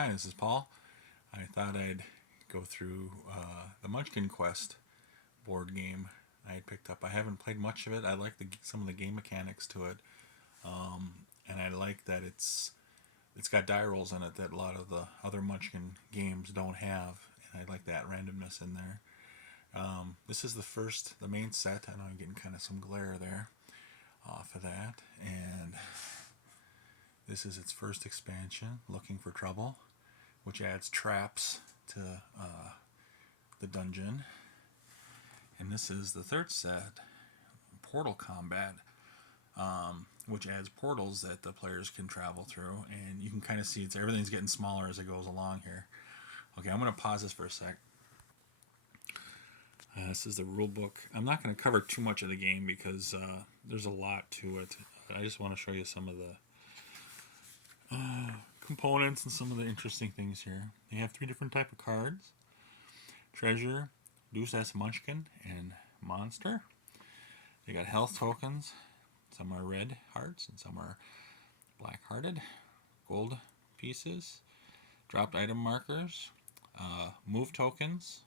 Hi, this is Paul. I thought I'd go through the Munchkin Quest board game I had picked up. I haven't played much of it. I like some of the game mechanics to it, and I like that it's got die rolls in it that a lot of the other Munchkin games don't have, and I like that randomness in there. This is the main set. I know I'm getting kind of some glare there off of that, and this is its first expansion, Looking for Trouble, which adds traps to the dungeon. And this is the third set, Portal Combat, which adds portals that the players can travel through. And you can kind of see everything's getting smaller as it goes along here. Okay, I'm going to pause this for a sec. This is the rule book. I'm not going to cover too much of the game because there's a lot to it. I just want to show you some of the components and some of the interesting things here. They have 3 different type of cards: treasure, Deus Ex Munchkin, and monster. They got health tokens. Some are red hearts and some are black hearted. Gold pieces, dropped item markers, move tokens,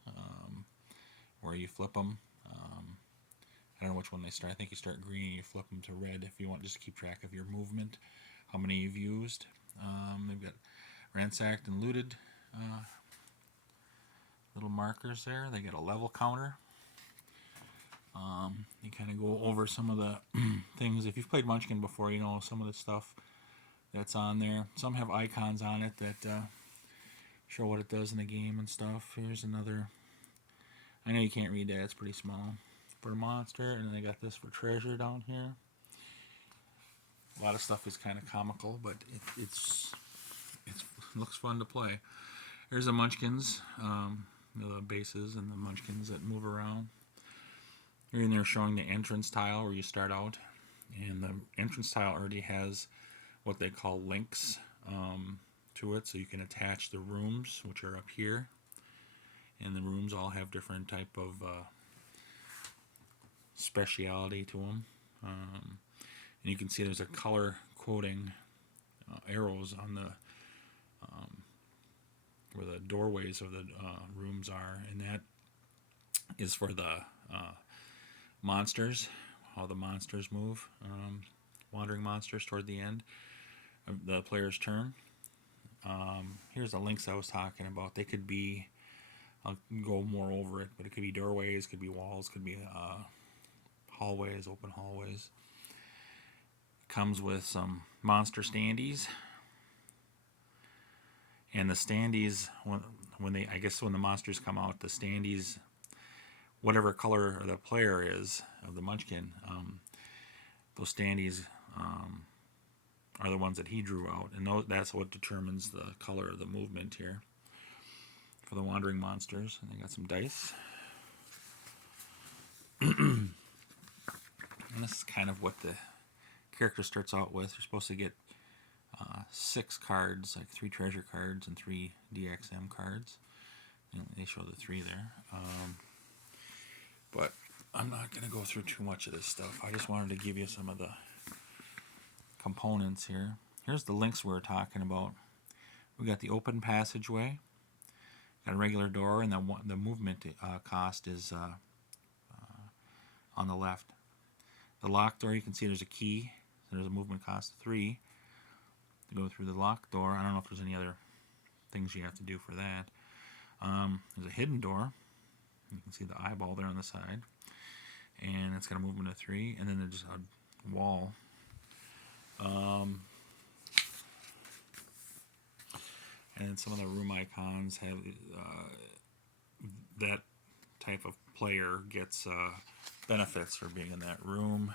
where you flip them. I don't know which one they start. I think you start green and you flip them to red if you want just to keep track of your movement, how many you've used. They've got ransacked and looted little markers there. They got a level counter. You kind of go over some of the things. If you've played Munchkin before, you know some of the stuff that's on there. Some have icons on it that show what it does in the game and stuff. Here's another. I know you can't read that. It's pretty small. For a monster, and then they got this for treasure down here. A lot of stuff is kind of comical, but it looks fun to play. Here's the Munchkins, the bases and the Munchkins that move around. Here and there showing the entrance tile where you start out, and the entrance tile already has what they call links to it, so you can attach the rooms, which are up here, and the rooms all have different type of speciality to them. And you can see there's a color coding arrows on the where the doorways of the rooms are, and that is for the monsters, how the monsters move, wandering monsters toward the end of the player's turn. Here's the links I was talking about. They could be, I'll go more over it, but it could be doorways, could be walls, could be hallways, open hallways. It comes with some monster standees, and the standees, when the monsters come out, the standees, whatever color the player is of the Munchkin, those standees are the ones that he drew out, and that's what determines the color of the movement here for the wandering monsters. And they got some dice. And this is kind of what the character starts out with. You're supposed to get 6 cards, like 3 treasure cards and 3 DXM cards. And they show the 3 there. But I'm not going to go through too much of this stuff. I just wanted to give you some of the components here. Here's the links we were talking about. We got the open passageway, got a regular door, and the movement cost is on the left. The locked door, you can see there's a key. So there's a movement cost of 3 to go through the locked door. I don't know if there's any other things you have to do for that. There's a hidden door. You can see the eyeball there on the side. And it's got a movement of 3. And then there's a wall. And some of the room icons have that type of player gets benefits for being in that room.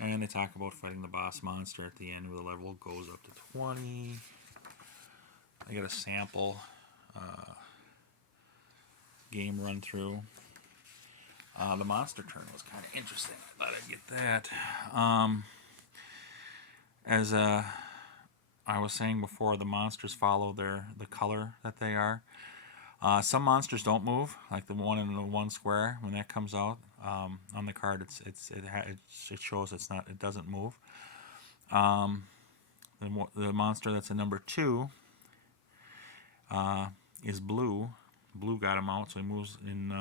And they talk about fighting the boss monster at the end where the level goes up to 20. I got a sample game run through. The monster turn was kind of interesting. I thought I'd get that. As I was saying before, the monsters follow the color that they are. Some monsters don't move, like the one in the 1 square. When that comes out on the card, it shows it doesn't move. The monster that's a number 2 is blue. Blue got him out, so he moves in.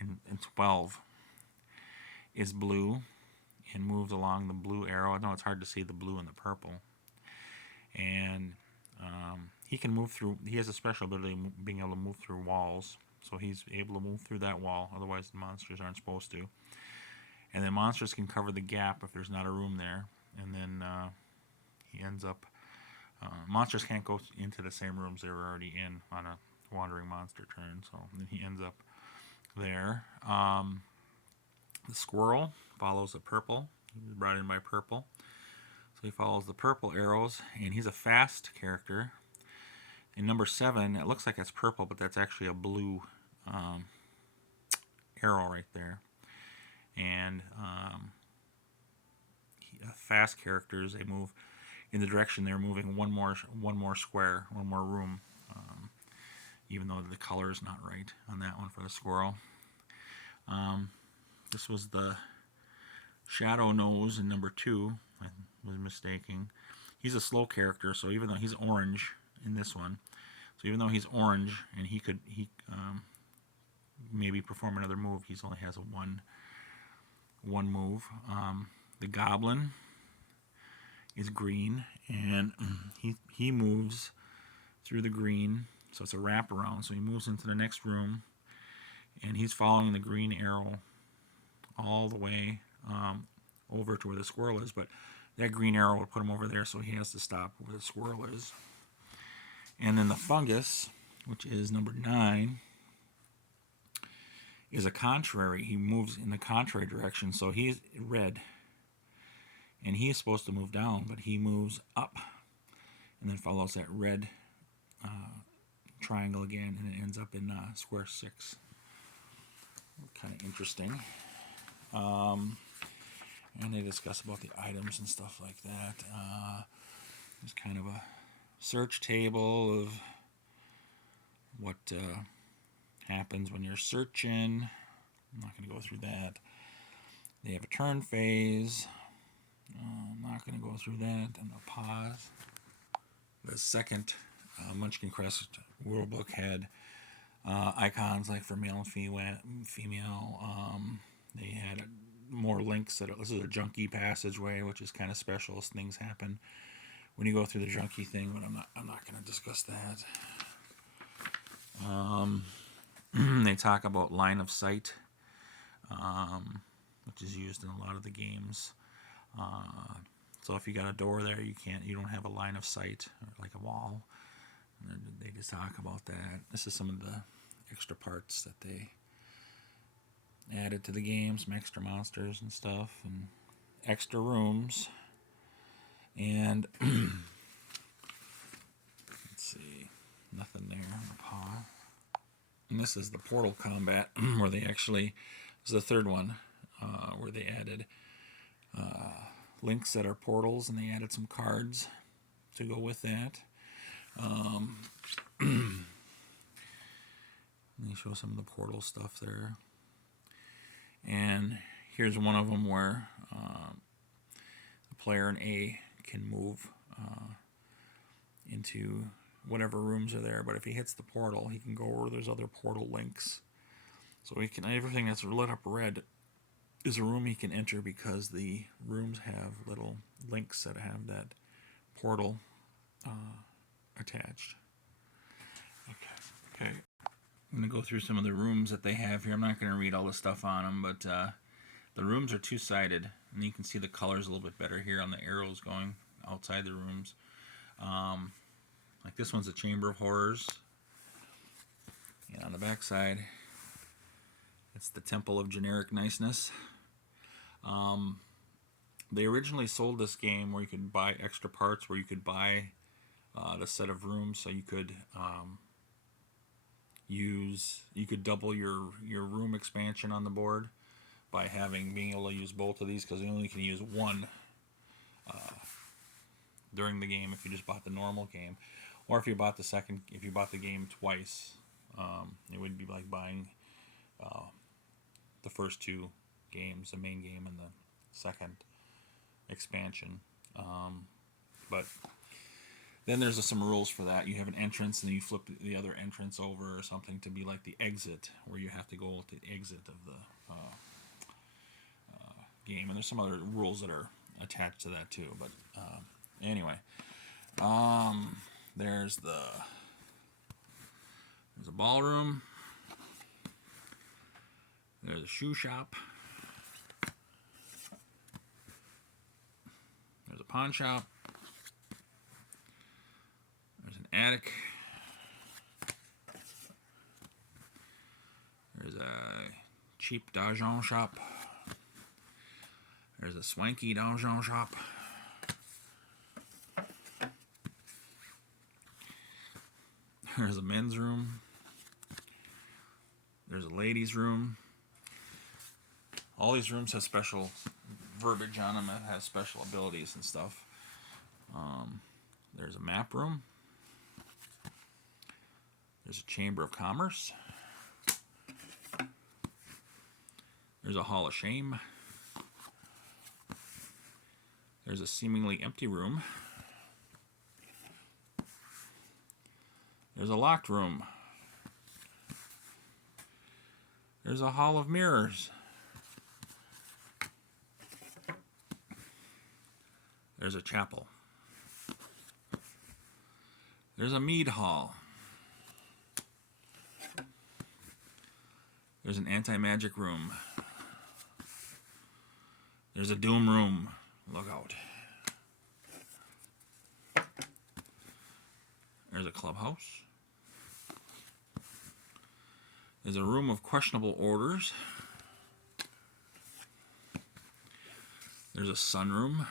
In 12 is blue and moves along the blue arrow. I know it's hard to see the blue and the purple. And he can move through. He has a special ability of being able to move through walls. So he's able to move through that wall. Otherwise, the monsters aren't supposed to. And then monsters can cover the gap if there's not a room there. And then he ends up. Monsters can't go into the same rooms they were already in on a wandering monster turn. So then he ends up there. The squirrel follows the purple. He was brought in by purple. So he follows the purple arrows, and he's a fast character. In number 7, it looks like it's purple, but that's actually a blue arrow right there. And fast characters, they move in the direction they're moving one more square, one more room, even though the color is not right on that one for the squirrel. This was the Shadow Nose in number 2. I was mistaken. He's a slow character, so even though he's orange in this one, so even though he's orange and he maybe perform another move, he only has a one move. The Goblin is green, and he moves through the green, so it's a wraparound. So he moves into the next room, and he's following the green arrow all the way over to where the squirrel is, but that green arrow will put him over there, so he has to stop where the squirrel is. And then the fungus, which is number 9, is a contrary. He moves in the contrary direction, so he's red. And he is supposed to move down, but he moves up and then follows that red triangle again, and it ends up in square 6. Kind of interesting. And they discuss about the items and stuff like that. There's kind of a search table of what happens when you're searching. I'm not going to go through that. They have a turn phase. I'm not going to go through that. I'm going to pause. The second Munchkin Quest rulebook had icons like for male and female. They had more links. This is a junkie passageway, which is kind of special as things happen when you go through the junkie thing, but I'm not going to discuss that. They talk about line of sight, which is used in a lot of the games. So if you got a door there, you don't have a line of sight, or like a wall. And they just talk about that. This is some of the extra parts that they added to the game, some extra monsters and stuff, and extra rooms. And let's see, nothing there on the paw. And this is the portal combat, where they actually, this is the third one, where they added links that are portals, and they added some cards to go with that. They show some of the portal stuff there. And here's one of them where the player in A can move into whatever rooms are there. But if he hits the portal, he can go where there's other portal links. So everything that's lit up red is a room he can enter, because the rooms have little links that have that portal attached. Okay. I'm going to go through some of the rooms that they have here. I'm not going to read all the stuff on them, but the rooms are two-sided, and you can see the colors a little bit better here on the arrows going outside the rooms. Like this one's a Chamber of Horrors, and on the back side, it's the Temple of Generic Niceness. They originally sold this game where you could buy extra parts, where you could buy the set of rooms, so you could double your room expansion on the board by being able to use both of these, because you only can use one during the game if you just bought the normal game, or if you bought the game twice, it would be like buying the first 2 games, the main game and the second expansion. But Then there's some rules for that. You have an entrance, and then you flip the other entrance over or something to be like the exit, where you have to go to the exit of the game. And there's some other rules that are attached to that too. But anyway, there's a ballroom. There's a shoe shop. There's a pawn shop. There's an attic. There's a cheap donjon shop. There's a swanky donjon shop. There's a men's room. There's a ladies' room. All these rooms have special verbiage on them that has special abilities and stuff. There's a map room. There's a chamber of commerce. There's a hall of shame. There's a seemingly empty room. There's a locked room. There's a hall of mirrors. There's a chapel. There's a mead hall. There's an anti-magic room. There's a doom room. Look out. There's a clubhouse. There's a room of questionable orders. There's a sunroom.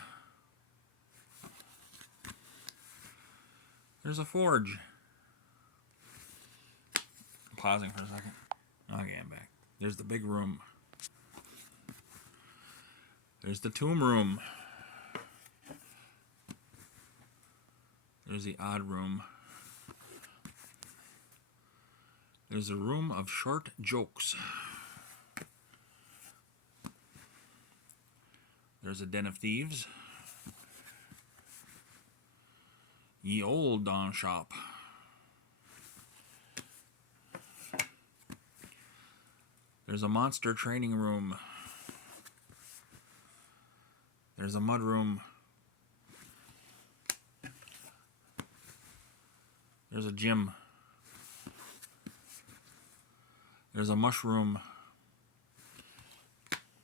There's a forge. I'm pausing for a second. Okay, I'm back. There's the big room. There's the tomb room. There's the odd room. There's a room of short jokes. There's a den of thieves. Ye old Don shop. There's a monster training room. There's a mud room. There's a gym. There's a mushroom.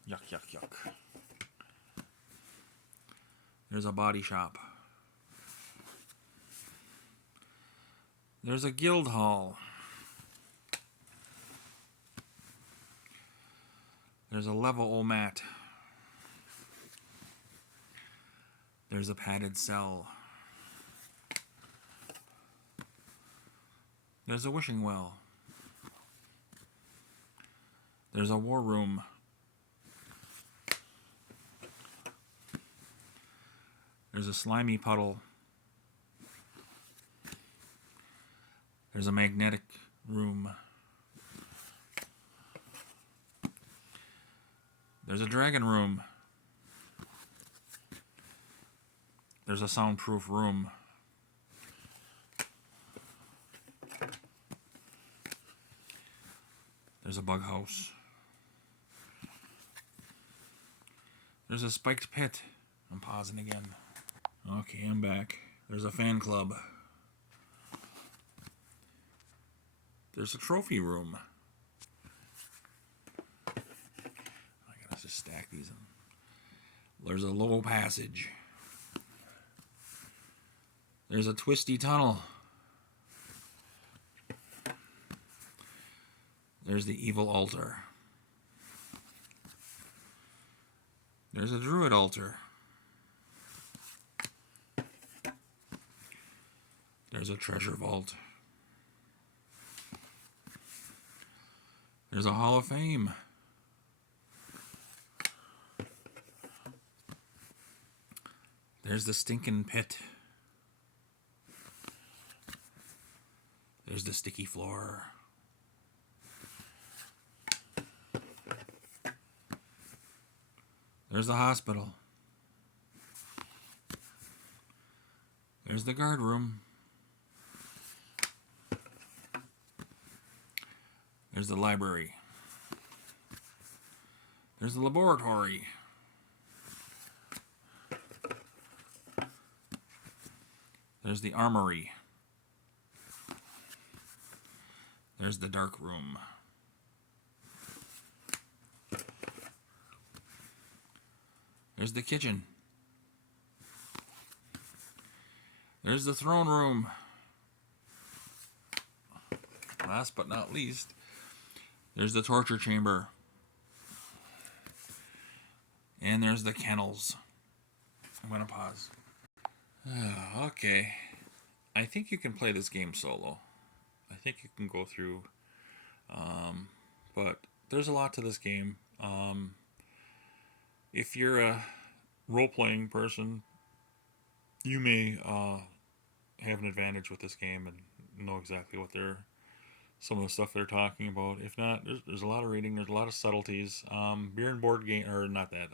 Yuck, yuck, yuck. There's a body shop. There's a guild hall. There's a level-o-mat. There's a padded cell. There's a wishing well. There's a war room. There's a slimy puddle. There's a magnetic room. There's a dragon room. There's a soundproof room. There's a bug house. There's a spiked pit. I'm pausing again. Okay, I'm back. There's a fan club. There's a trophy room. I gotta just stack these in. There's a low passage. There's a twisty tunnel. There's the evil altar. There's a druid altar. There's a treasure vault. There's a hall of fame. There's the stinking pit. There's the sticky floor. There's the hospital. There's the guard room. There's the library. There's the laboratory. There's the armory. There's the dark room. There's the kitchen. There's the throne room. Last but not least, there's the torture chamber. And there's the kennels. I'm going to pause. Okay. I think you can play this game solo. I think you can go through. But there's a lot to this game. If you're a role-playing person, you may have an advantage with this game and know exactly what some of the stuff they're talking about. If not, there's a lot of reading. There's a lot of subtleties. Beer and Board Game, or not that.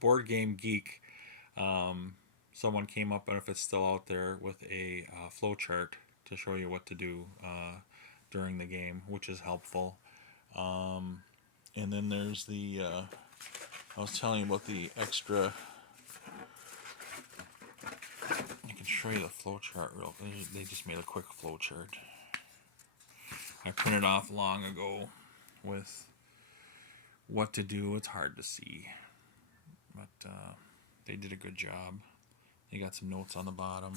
Board Game Geek. Someone came up, and if it's still out there, with a flow chart to show you what to do during the game, which is helpful. And then there's the, I was telling you about the extra, I can show you the flow chart real quick. They just made a quick flow chart. I printed off long ago with what to do. It's hard to see, but they did a good job. They got some notes on the bottom.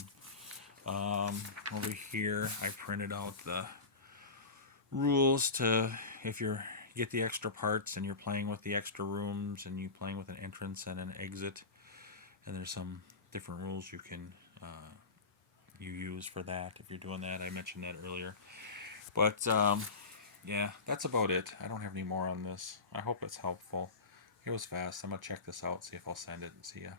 Over here, I printed out the rules to, if you get the extra parts and you're playing with the extra rooms and you're playing with an entrance and an exit, and there's some different rules you can you use for that if you're doing that. I mentioned that earlier. But yeah, that's about it. I don't have any more on this. I hope it's helpful. It was fast. I'm going to check this out, see if I'll send it, and see ya.